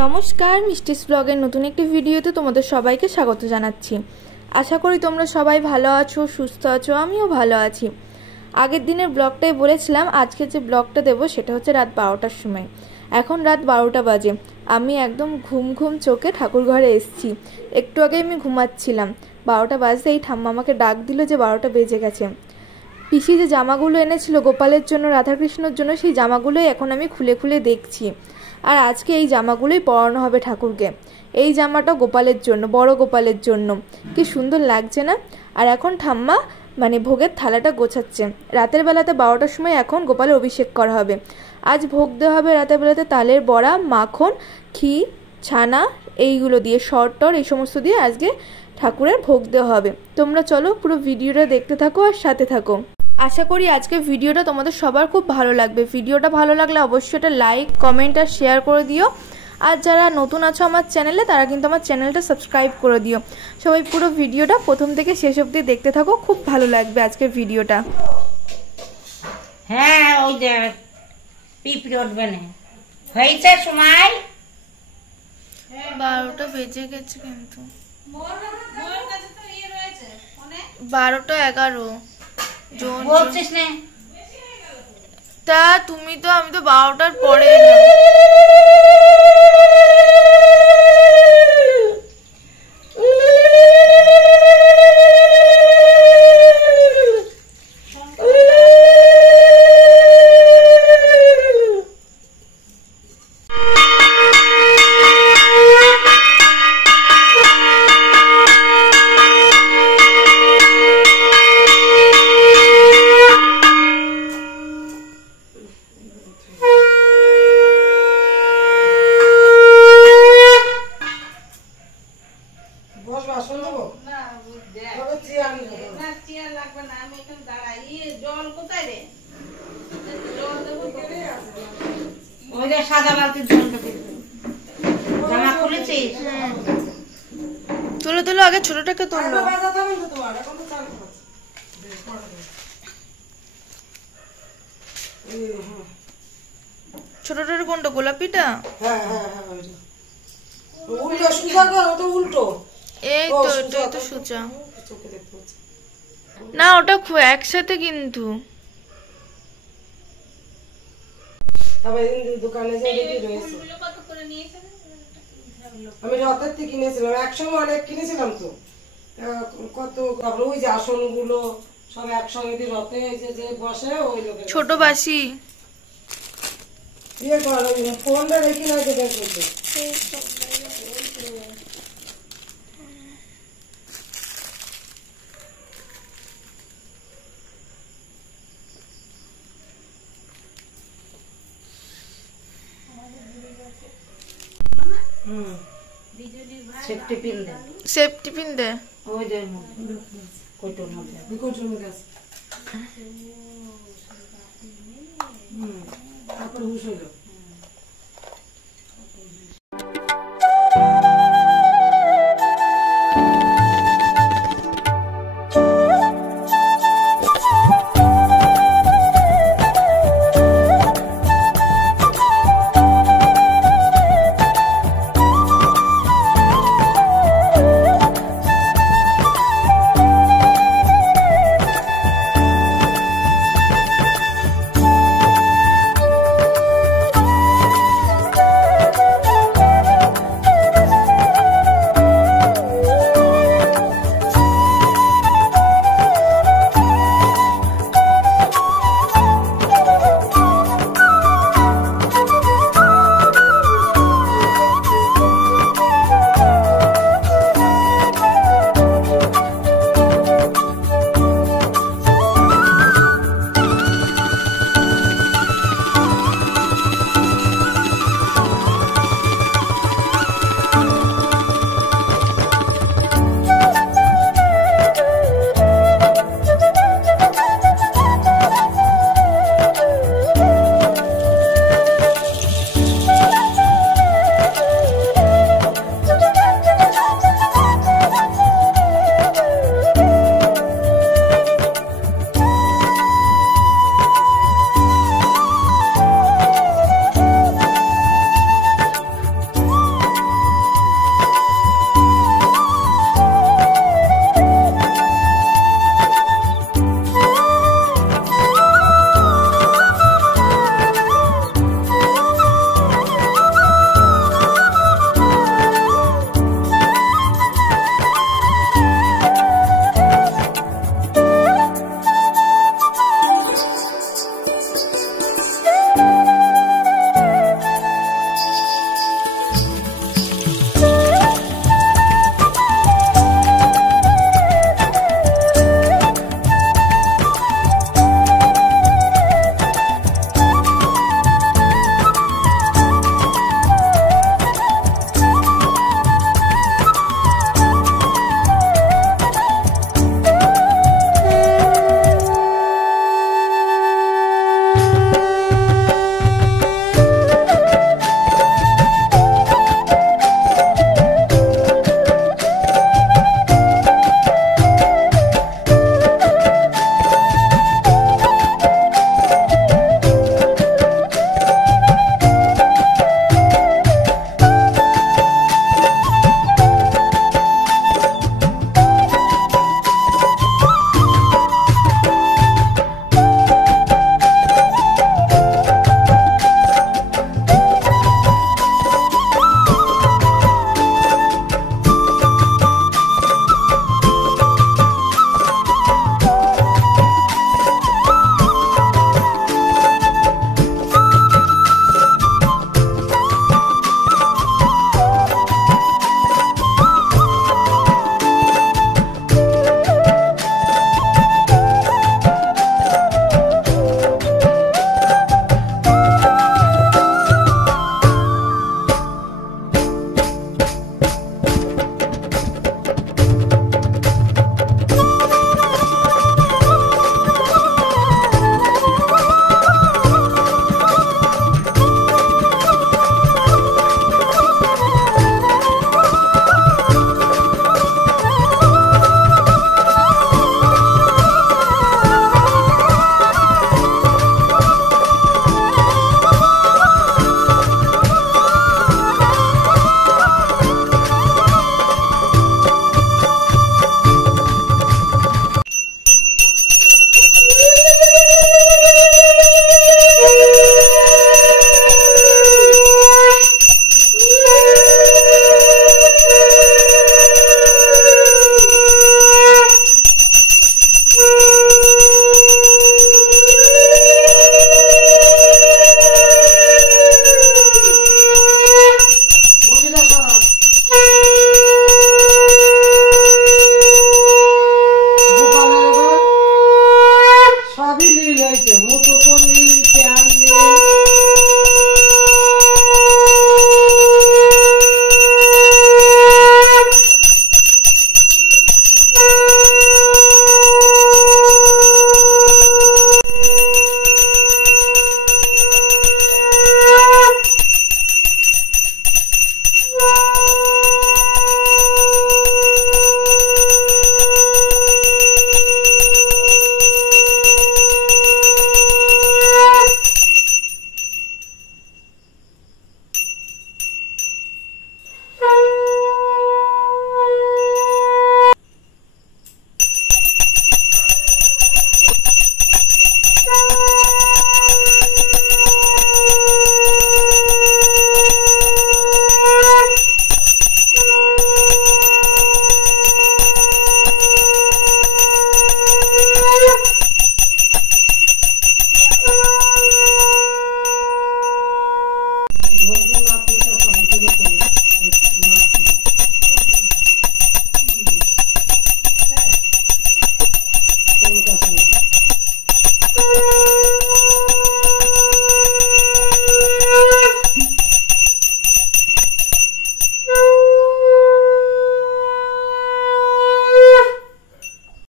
নমস্কার, মিষ্টিস ব্লগের নতুন একটি ভিডিওতে তোমাদের সবাইকে স্বাগত জানাচ্ছি। আশা করি তোমরা সবাই ভালো আছো, সুস্থ আছো। আমিও ভালো আছি। আগের দিনের ব্লগটাই বলেছিলাম আজকে যে ব্লগটা দেবো সেটা হচ্ছে রাত 12টার সময়। এখন রাত 12টা বাজে। আমি একদম ঘুম চোখে ঠাকুর ঘরে এসেছি। একটু আগে আমি ঘুমাচ্ছিলাম। 12টা বাজতে এই ঠাম্মা আমাকে ডাক দিল যে 12টা বেজে গেছে। পিসি যে জামাগুলো এনেছিল গোপালের জন্য, রাধাকৃষ্ণর জন্য, সেই জামাগুলোই এখন আমি খুলে খুলে দেখছি। আর আজকে এই জামাগুলোই পরানো হবে ঠাকুরকে। এই জামাটা গোপালের জন্য, বড় গোপালের জন্য। কি সুন্দর লাগছে না? আর এখন ঠাম্মা ভোগের থালাটা গোছাচ্ছে। রাতের বেলাতে 12টার সময় এখন গোপালের অভিষেক করা হবে। আজ ভোগ দেওয়া হবে রাতের বেলাতে তালের বড়া, মাখন, ঘি, ছানা, এইগুলো দিয়ে সরটর এই সমস্ত দিয়ে আজকে ঠাকুরের ভোগ দেওয়া হবে। তোমরা চলো পুরো ভিডিওটা দেখতে থাকো আর সাথে থাকো। আশা করি আজকে ভিডিওটা তোমাদের সবার খুব ভালো লাগবে। ভিডিওটা ভালো লাগলে অবশ্যই একটা লাইক, কমেন্ট আর শেয়ার করে দিও। আর যারা নতুন আছো আমার চ্যানেলে তারা কিন্তু আমার চ্যানেলটা সাবস্ক্রাইব করে দিও। সবাই পুরো ভিডিওটা প্রথম থেকে শেষ অবধি দেখতে থাকো, খুব ভালো লাগবে আজকের ভিডিওটা। হ্যাঁ, ওই যে পিঁপড়ে উঠবে না হয়েছে সময়। 12টা বেজে গেছে কিন্তু 12টা 11 বলছিস না তা তুমি তো, আমি তো 12টার পরে সাদা বালতির জলটা জামা খুলেছিস? তুলো তুলো, আগে ছোটটাকে তুললো। ছোটটার কোনটা, গোলাপিটা? এই তো এটাই তো সোজা না, ওটা একসাথে কিন্তু। দোকানে আমি রথের থেকে কিনেছিলাম, একসঙ্গে অনেক কিনেছিলাম তো কত। তারপরে ওই যে আসন গুলো সব একসঙ্গে রথে যে বসে ওই লোকের ছোট বাসি ইয়ে করা ফোনটা রেখে না যে বের করতে। সেফটি পিন দে, সেফটি পিন দে। ওই যে কোটোর মধ্যে আছে। তারপরে হুশ হলো।